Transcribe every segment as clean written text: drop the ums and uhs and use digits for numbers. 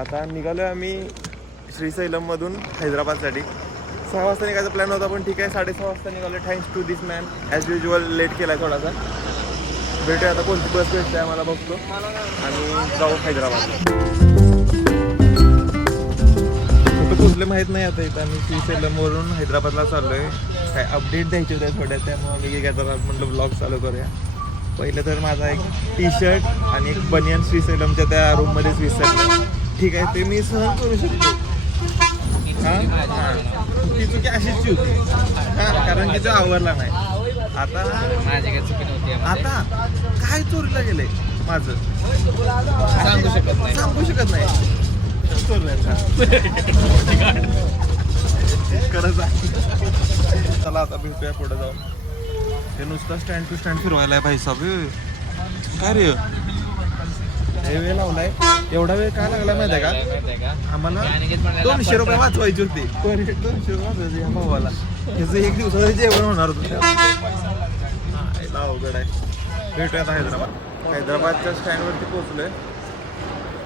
आता निघालोय आम्ही श्रीशैलममधून हैदराबादसाठी. 6 वाजता निघायचा प्लॅन होता, पण ठीक आहे 6:30 वाजता निघालो. Thanks to this man, as usual late केला थोडासा. भेटूया आता कोणती बस भेटते आम्हाला, बघतो आणि जाऊ हैदराबाद. कुठं पोचले माहीत नाही. आता इथं आम्ही श्रीशैलमवरून हैदराबादला चाललो आहे. काय अपडेट द्यायचे होते थोड्या, त्यामुळे मी घेता म्हटलं ब्लॉग चालू करूया. पहिलं तर माझा एक टी शर्ट आणि एक बनियन श्रीशैलमच्या त्या रूममध्येच विसरलं. ठीक आहे, ते मी सहन करू शकतो. ती चुकी अशीच होती कारण तिचं आवरला नाही. आता माझी काय चुकी नव्हती. आता काय चोरीला गेलंय माझं सांगू शकत नाही. खरंच आहे. चला आता भेटूया पुढे जाऊन. ते नुसतं स्टँड टू स्टँड फिरवायला आहे भाई साहेब. काय रे हे वेळ लावलाय, एवढा वेळ काय लागला माहिती आहे का आम्हाला? 200 रुपये वाचवायचे होते. 200 रुपये वाचवायचे या भावाला. त्याचं एक दिवसाचं जेवण होणार होतं. अवघड आहे. भेटूया आता हैदराबादच्या स्टँडवरती पोहोचलोय.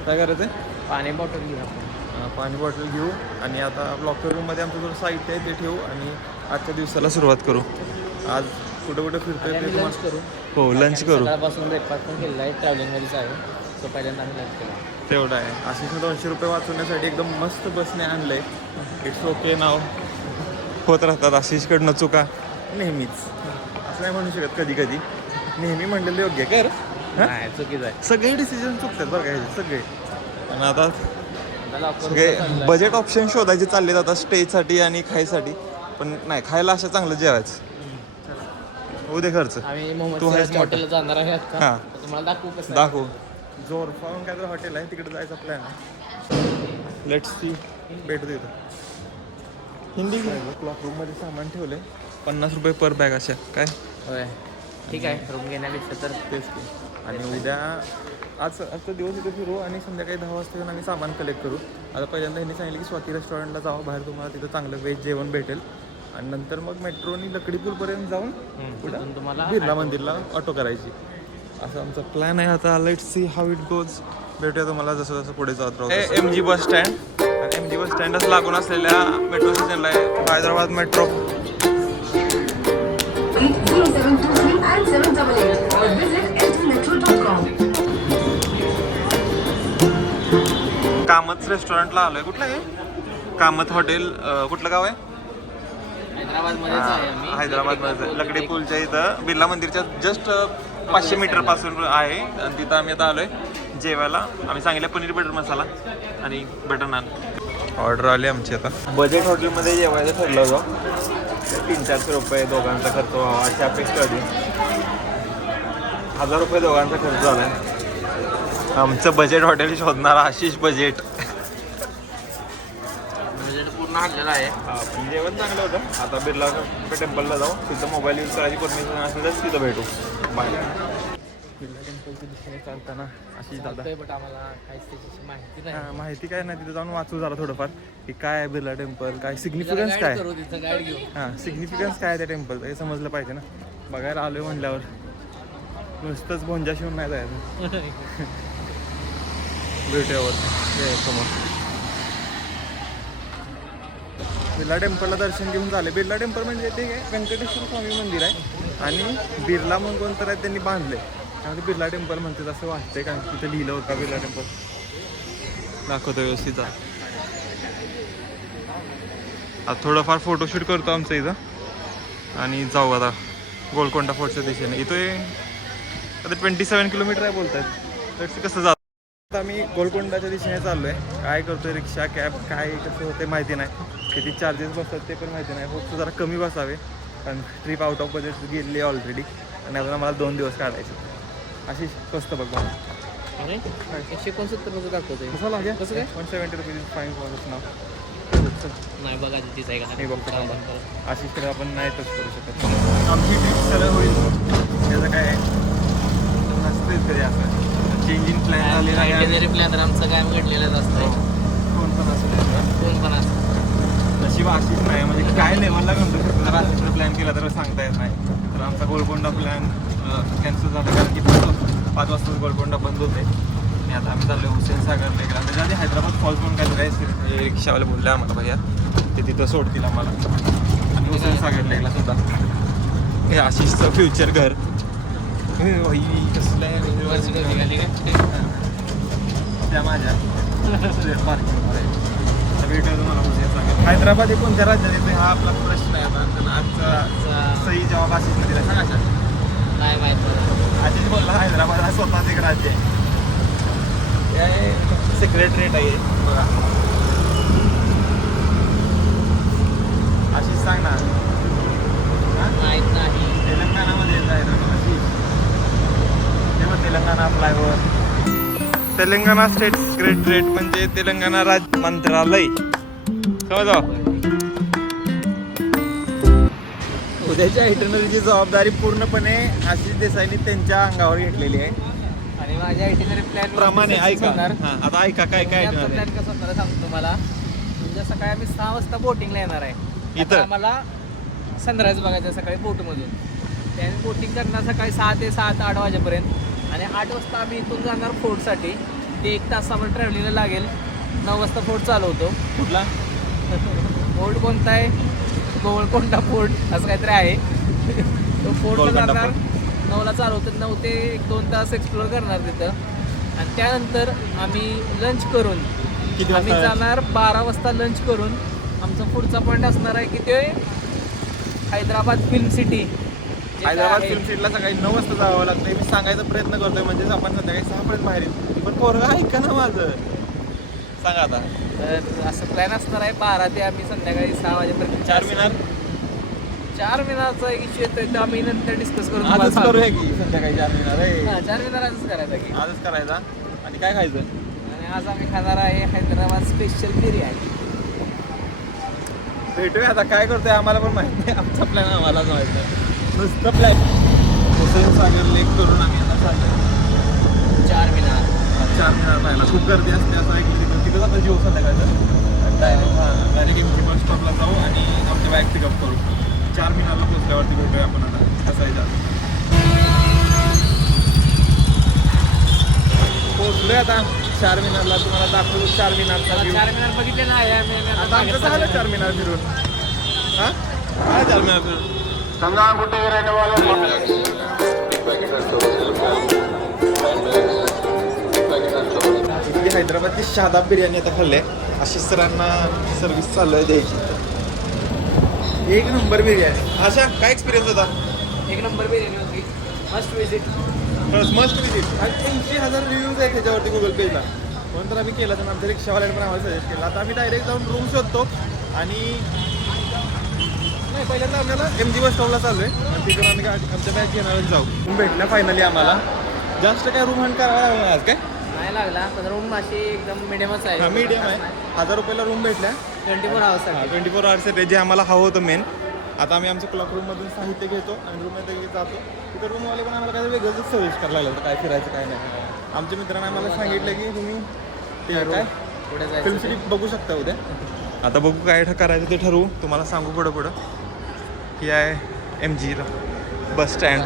काय करायचंय? पाणी बॉटल घेऊ आपण. पाणी बॉटल घेऊ आणि आता लॉकर रूममध्ये आमचं थोडं साहित्य आहे ते ठेवू आणि आजच्या दिवसाला सुरुवात करू. आज कुठं कुठं फिरतोय ते लंच करू. हो, लंच करू. सकाळपासून ब्रेकफास्ट पण केलेला आहे, ट्रॅव्हलिंगमध्येच आहे. सो पहिल्यांदा आम्ही लंच केला. तेवढं आहे. आशिषने 200 रुपये वाचवण्यासाठी एकदम मस्त बसने आणलंय. इट्स ओके नाव. होत राहतात आशिषकडनं चुका नेहमीच. असं नाही म्हणू शकत, कधी कधी नेहमी म्हणलेलं योग्य कर. नाही, चुकीचं आहे. सगळे डिसिजन चुकतात बरं का ह्याचे सगळे. आणि आता सगळे बजेट ऑप्शन शोधायचे चालले आता स्टेसाठी आणि खायसाठी. पण नाही, खायला असं चांगलं जेवायचं. होऊ दे खर्च. तू हॉटेलला जाणार आहे आता. हां, तुम्हाला दाखवू. दाखवू. जोरफा म्हणून काहीतरी हॉटेल आहे, तिकडे जायचा प्लॅन आहे. लेट्स सी, भेटू तिथं. हिंदी क्लॉक रूममध्ये सामान ठेवले 50 रुपये पर बॅग अशा. काय होय, ठीक आहे. रूम घेण्यापेक्षा तर तेच की. आणि उद्या आजचा दिवस इथे फिरू आणि संध्याकाळी 10 वाजता येऊन आम्ही सामान कलेक्ट करू. आता पहिल्यांदा ह्यांनी सांगितलं की स्वाती रेस्टॉरंटला जावं, बाहेर तुम्हाला तिथं चांगलं व्हेज जेवण भेटेल. आणि नंतर मग मेट्रोनी लकडीपूरपर्यंत जाऊन पुढं तुम्हाला बिर्ला मंदिरला ऑटो करायची. असं आमचा प्लॅन आहे. आता let's see how it goes. भेटूया तुम्हाला जसं जसं पुढे जात राहू. MG बस स्टँड आणि MG बस स्टँडच लागून असलेल्या मेट्रो स्टेशनला आहे हैदराबाद मेट्रो. कामत रेस्टॉरंटला आलोय. कुठलं आहे कामत हॉटेल? कुठलं गाव आहे? हैदराबादमध्ये लकडी पूलच्या इथं बिर्ला मंदिरच्या जस्ट 500 मीटर पासून आहे. आणि तिथं आम्ही आता आलोय जेवायला. आम्ही सांगितलं पनीर बटर मसाला आणि बटर नान. ऑर्डर आली आमची. आता बजेट हॉटेलमध्ये जेवायचं ठरलं होतं. 300-400 रुपये दोघांचा खर्च व्हावा अशी अपेक्षा होती. 1000 रुपये दोघांचा खर्च झाला आहे. आमचं बजेट हॉटेल शोधणारा आशिष बजेट. पूर्ण आणलेलं आहे. पण जेवण चांगलं होतं. आता बिर्ला टेम्पलला जाऊ. तिथं मोबाईल यूज करायची परमिशन असेल तर तिथं भेटू. बाय. बिर्ला टेम्पलच्या दिशेने चालताना आशिष दादा, बट आम्हाला काहीच त्याची माहिती नाही. माहिती काय नाही. तिथं जाऊन वाचू झालं थोडंफार की काय आहे बिर्ला टेम्पल, काय सिग्निफिकन्स काय. गाईड घेऊ. हां, सिग्निफिकन्स काय आहे त्या टेम्पलचं हे समजलं पाहिजे ना. बघायला आलोय म्हणल्यावर नुसतंच भोंजा शिवून नाही जायचं. भेटूयावर समोर. बिर्ला टेम्पलला दर्शन घेऊन झाले. बिर्ला टेम्पल म्हणजे ते व्यंकटेश्वर स्वामी मंदिर आहे आणि बिर्ला म्हणून कोणतं आहे त्यांनी बांधले, त्यामध्ये बिर्ला टेम्पल म्हणतात असं वाटतंय. कारण तिथे लिहिलं होतं बिर्ला टेम्पल. दाखवतो व्यवस्थित. आता थोडंफार फोटोशूट करतो आमचं इथं आणि जाऊ आता गोलकोंडा फोर्टच्या दिशेने. इथं आता 27 किलोमीटर आहे बोलतात. तर कसं जातं. आता आम्ही गोलकोंडाच्या दिशेने चाललो आहे. काय करतोय, रिक्षा कॅब काय कसं होते माहिती नाही. किती चार्जेस बसतात ते पण माहिती नाही. फक्त जरा कमी बसावे कारण ट्रिप आउट ऑफ बजेट गेली ऑलरेडी आणि अजून आम्हाला 2 दिवस काढायचे. अशी स्वस्त बघ मला. 169 रुपये दाखवतोय. कसं लागेल? कसं काय? 170 रुपये फाईन फॉरच नाव. नाही बघा तिथेच आहे का? मी बघतो आशिषकडे आपण नाही टच करू शकत. आमची ट्रिप सरळ होईल त्याचं काय नसतेच तरी असं चेंज इन प्लॅन आलेला आहे. प्लॅन तर आमचं काय घडलेलंच असतं. कोण पण असं कोण पण असतं. नशीब आशिष नाही म्हणजे काय लेवलला म्हणतो शकतो. जर आशिषला प्लॅन केला तर सांगता येत नाही. तर आमचा गोलकोंडा प्लॅन कॅन्सल झाला कारण की 5 वाजता गोलकोंडा बंद होते. आणि आता आम्ही चाललो हुसेन सागर लेकला त्याच्या आधी हैदराबाद फॉल्स म्हणून काय आहे रिक्षावाले बोलले आम्हाला भैया ते तिथं सोडतील आम्हाला आणि हुसेन सागर लेकला सुद्धा हे आशिषचं फ्युचर घर हे भाई कसलं आहे त्या माझ्या पार्किंगमध्ये भेटूया तुम्हाला हुसेन सागर हैदराबाद हे कोणत्या राज्यात येते हा आपला प्रश्न आहे आता आजचा सही जवाब आशिषने दिला सांगा आशा नाही माहिती आशिष बोलला हैदराबाद हा स्वतःच एक राज्य आहे सेक्रेटरेट आहे बघा आशिष सांग ना माहीत नाही. तेलंगणामध्ये येत आहे आशिष तेव्हा Telangana flyover Telangana state secretariat म्हणजे तेलंगणा राज्य मंत्रालय समजा उद्याच्या आयटनरीची जबाबदारी पूर्णपणे आशिष देसाईंनी त्यांच्या अंगावर घेतलेली आहे आणि माझ्या आयटिनरी प्लॅन प्रमाणे ऐका आता ऐका काय काय प्लॅन कसं होणार आहे सांगतो तुम्हाला. म्हणजे सकाळी आम्ही 6 वाजता बोटिंगला येणार आहे इथं? आता आम्हाला सनराईज बघायचं आहे सकाळी बोटमधून. त्याने बोटिंग करणार सकाळी 6 ते 8 वाजेपर्यंत आणि 8 वाजता आम्ही इथून जाणार फोर्टसाठी. ते 1 तास आम्हाला ट्रॅव्हलिंगला लागेल. 9 वाजता फोर्ट चालू होतो. कुठला फोर्ट कोणता आहे गोवळकोंडा फोर्ट असं काहीतरी आहे. तो फोर्टला गोलकोंडा जाणार 9ला चालू होतं. 9 ते 1-2 तास एक्सप्लोअर करणार तिथं आणि त्यानंतर आम्ही लंच करून किती आम्ही वाजता जाणार 12 वाजता लंच करून. आमचा पुढचा पॉईंट असणार आहे की ते Hyderabad film city. Hyderabad film सिटीला सकाळी 9 वाजता जावं लागतंय. मी सांगायचा प्रयत्न करतोय म्हणजेच आपण संध्याकाळी 6 पर्यंत बाहेर येऊ पण पोरगा ऐका ना माझं सांगा आता तर असं प्लॅन असणार आहे 12 ते आम्ही संध्याकाळी 6 वाजेपर्यंत. 4 मिनार 4 मिनारचा एक इश्यू येतोय तर आम्ही नंतर डिस्कस करू. आजच करूया की संध्याकाळी 4 मिनार आहे 4 मिनार आजच करायचा की. आजच करायचा आणि काय खायचं आणि आज आम्ही खाणार आहे हैदराबाद स्पेशल बिर्याणी. भेटूया आता काय करतोय आम्हाला पण माहित नाही आमचा प्लॅन आम्हालाच माहित नाही नुसतं प्लॅन हुसेन सागर लेक करून आम्ही आता चाललो 4 मिनार 4 मिनार पाहायला खूप गर्दी असते असं ऐकलं तिथं आता जीव संध्याकाळचं डायरेक्ट एमजी बस स्टॉपला जाऊ आणि आमची बॅग पिकअप करू 4 मिनारला पोचल्यावरती भेटूया आपण आता कसायचा पोचलोय आता 4 मिनारला तुम्हाला दाखवू 4 मिनारचा view. 4 मिनार बघितले नाही आम्ही आता आमचं झालं 4 मिनार फिरून हां काय 4 मिनार फिरून इथली हैदराबादची शादाब बिर्याणी आता खाल्ली आहे आशिष सरांना सर्व्हिस चालू आहे द्यायची 1 नंबर बिर्याणी अशा काय एक्सपिरियन्स होता 1 नंबर बिर्याणी होती. Must visit. खरंच मस्त विजिट आणि 80,000 रिव्ह्यूज आहेत त्याच्यावरती गुगल पेजला म्हणून तर आम्ही केला तर आमच्या रिक्षावाल्याने पण आम्हाला सजेस्ट केलं आता आम्ही डायरेक्ट जाऊन रूम शोधतो आणि नाही पहिल्यांदा आम्हाला MG बस स्टॉपला चालू आहे आणि तिकडून आम्ही आमच्या बॅग घेणारच जाऊ रूम भेटल्या फायनली आम्हाला जास्त काय रूम हंट करावा लागला आज काय नाही लागला पण रूम अशी एकदम मिडियमच आहे. हा मीडियम आहे 1000 रुपयाला रूम भेटल्या 24 आवर्ससाठी. 24 आवर्स जे आम्हाला हवं होतं मेन आता आम्ही आमच्या क्लॉक रूममधून साहित्य घेतो आणि रूममध्ये जातो तिथं रूमवाले पण आम्हाला काय वेगळंच सजेस्ट करायला लागलं काय फिरायचं काय नाही आमच्या मित्रांनी आम्हाला सांगितलं की तुम्ही ते काय पुढे फिल्म जायचं. सिटी बघू शकता उद्या आता बघू काय करायचं ते ठरवू तुम्हाला सांगू पुढं ही आहे MGला बस स्टँड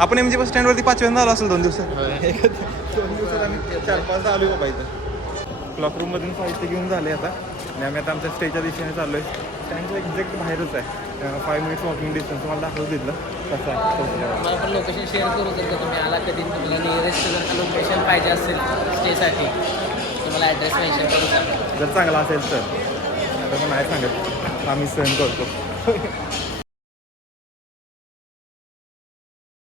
आपण MG बस स्टँडवरती 5व्यांदा आलो असेल 2 दिवसात 2 दिवसात आम्ही 4-5दा आलो बाबा इथं क्लॉक रूममधून साहित्य घेऊन झाले आता आणि आम्ही आता आमच्या स्टेच्या दिशेने चाललो आहे स्टँडचं एक्झॅक्ट बाहेरच आहे 5 मिनिट्स वॉकिंग डिस्टन्स तुम्हाला दाखवू दिलं कसं आहे मला पण लोकेशन शेअर करू जर का तुम्ही आला कधी तुम्हाला नियरेस्ट जर लोकेशन पाहिजे असेल स्टेसाठी तुम्हाला ॲड्रेस मेन्शन करू शकता. जर चांगला असेल तर पण नाही सांगत आम्ही सहन करतो